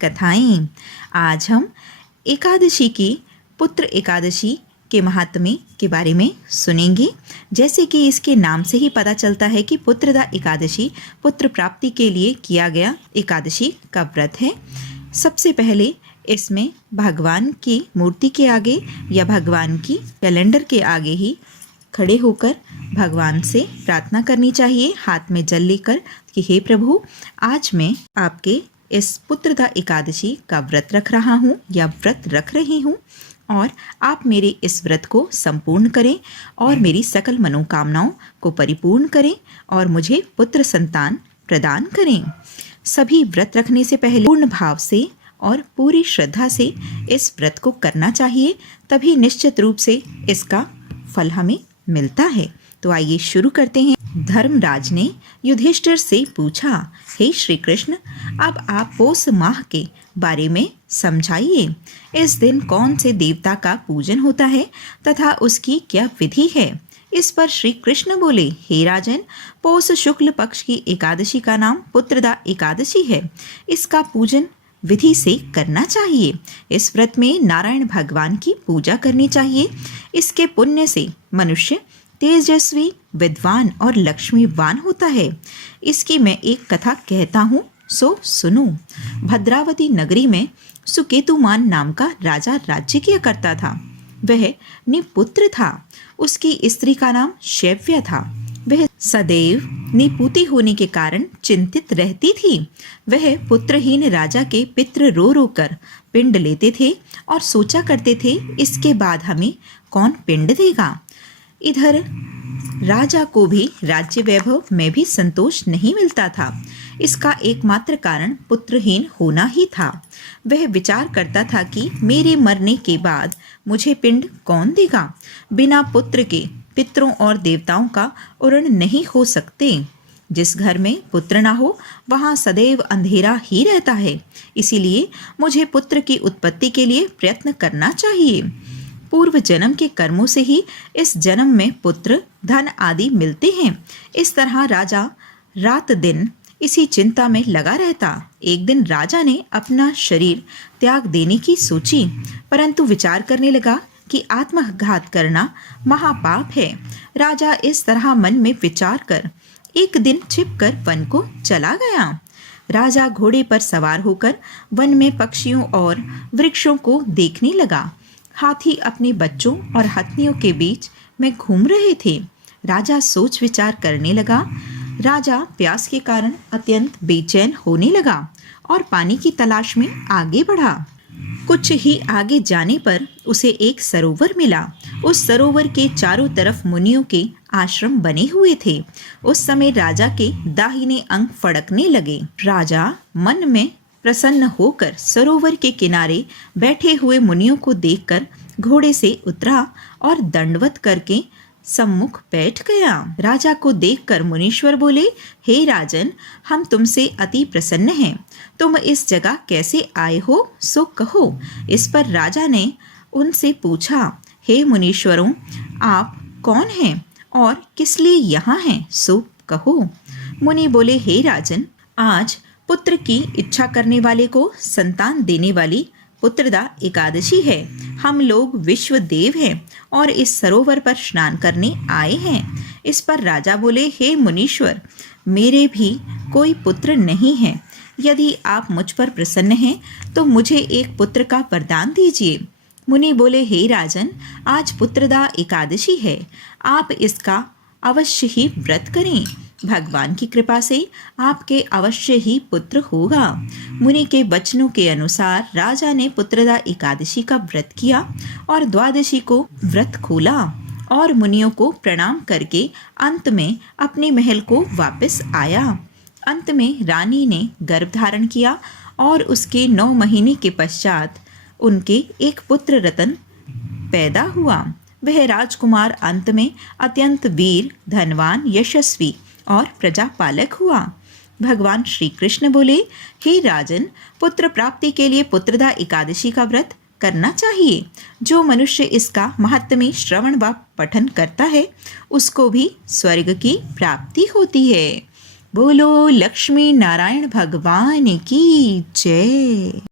कथाएं। आज हम एकादशी की पुत्र एकादशी के महात्म्य के बारे में सुनेंगे। जैसे कि इसके नाम से ही पता चलता है कि पुत्रदा एकादशी पुत्र प्राप्ति के लिए किया गया एकादशी का व्रत है। सबसे पहले इसमें भगवान की मूर्ति के आगे या भगवान की कैलेंडर के आगे ही खड़े होकर भगवान से प्रार्थना करनी चाहिए, हाथ में जल लेकर, कि हे प्रभु, आज मैं आपके इस पुत्रदा एकादशी का व्रत रख रहा हूँ या व्रत रख रही हूँ, और आप मेरे इस व्रत को संपूर्ण करें और मेरी सकल मनोकामनाओं को परिपूर्ण करें और मुझे पुत्र संतान प्रदान करें। सभी व्रत रखने से पहले पूर्ण भाव से और पूरी श्रद्धा से इस व्रत को करना चाहिए, तभी निश्चित रूप से इसका फल हमें मिलता है। तो आइए शुरू करते हैं। धर्मराज ने युधिष्ठिर से पूछा, हे श्री कृष्ण, अब आप पौष माह के बारे में समझाइए। इस दिन कौन से देवता का पूजन होता है तथा उसकी क्या विधि है? इस पर श्री कृष्ण बोले, हे राजन, पौष शुक्ल पक्ष की एकादशी का नाम पुत्रदा एकादशी है। इसका पूजन विधि से करना चाहिए। इस व्रत में नारायण भगवान की पूजा करनी चाहिए। इसके पुण्य से मनुष्य तेजस्वी, विद्वान और लक्ष्मीवान होता है। इसकी मैं एक कथा कहता हूँ, सो सुनो। भद्रावती नगरी में सुकेतुमान नाम का राजा राज्य किया करता था। वह निपुत्र था। उसकी स्त्री का नाम शैव्या था। वह सदैव निपुती होने के कारण चिंतित रहती थी। वह पुत्रहीन राजा के पितृ रो रो कर पिंड लेते थे और सोचा करते थे, इसके बाद हमें कौन पिंड देगा। इधर राजा को भी राज्य वैभव में भी संतोष नहीं मिलता था। इसका एकमात्र कारण पुत्रहीन होना ही था। वह विचार करता था कि मेरे मरने के बाद मुझे पिंड कौन देगा। बिना पुत्र के पितरों और देवताओं का उरण नहीं हो सकते। जिस घर में पुत्र ना हो वहाँ सदैव अंधेरा ही रहता है। इसीलिए मुझे पुत्र की उत्पत्ति के लिए प्रयत्न करना चाहिए। पूर्व जन्म के कर्मों से ही इस जन्म में पुत्र, धन आदि मिलते हैं। इस तरह राजा रात दिन इसी चिंता में लगा रहता। एक दिन राजा ने अपना शरीर त्याग देने की सोची, परंतु विचार करने लगा कि आत्मघात करना महापाप है। राजा इस तरह मन में विचार कर एक दिन छिपकर वन को चला गया। राजा घोड़े पर सवार होकर वन में पक्षियों और वृक्षों को देखने लगा। हाथी अपने बच्चों और हथनियों के बीच में घूम रहे थे। राजा सोच विचार करने लगा। राजा प्यास के कारण अत्यंत बेचैन होने लगा और पानी की तलाश में आगे बढ़ा। कुछ ही आगे जाने पर उसे एक सरोवर मिला। उस सरोवर के चारों तरफ मुनियों के आश्रम बने हुए थे। उस समय राजा के दाहिने अंग फड़कने लगे। राजा मन में प्रसन्न होकर सरोवर के किनारे बैठे हुए मुनियों को देखकर घोड़े से उतरा और दंडवत करके सम्मुख बैठ गया। राजा को देखकर मुनीश्वर बोले, हे राजन, हम तुमसे अति प्रसन्न हैं। तुम इस जगह कैसे आए हो, सो कहो। इस पर राजा ने उनसे पूछा, हे मुनीश्वरों, आप कौन हैं और किस लिए यहाँ हैं, सो कहो। मुनि बोले, हे राजन, आज पुत्र की इच्छा करने वाले को संतान देने वाली पुत्रदा एकादशी है। हम लोग विश्व देव हैं और इस सरोवर पर स्नान करने आए हैं। इस पर राजा बोले, हे मुनीश्वर, मेरे भी कोई पुत्र नहीं है। यदि आप मुझ पर प्रसन्न हैं तो मुझे एक पुत्र का वरदान दीजिए। मुनि बोले, हे राजन, आज पुत्रदा एकादशी है। आप इसका अवश्य ही व्रत करें। भगवान की कृपा से आपके अवश्य ही पुत्र होगा। मुनि के वचनों के अनुसार राजा ने पुत्रदा एकादशी का व्रत किया और द्वादशी को व्रत खोला और मुनियों को प्रणाम करके अंत में अपने महल को वापस आया। अंत में रानी ने गर्भ धारण किया और उसके 9 महीने के पश्चात उनके एक पुत्र रतन पैदा हुआ। वह राजकुमार अंत में अत्यंत वीर, धनवान, यशस्वी और प्रजापालक हुआ। भगवान श्री कृष्ण बोले, हे राजन, पुत्र प्राप्ति के लिए पुत्रदा एकादशी का व्रत करना चाहिए। जो मनुष्य इसका महात्म्य श्रवण व पठन करता है उसको भी स्वर्ग की प्राप्ति होती है। बोलो लक्ष्मी नारायण भगवान की जय।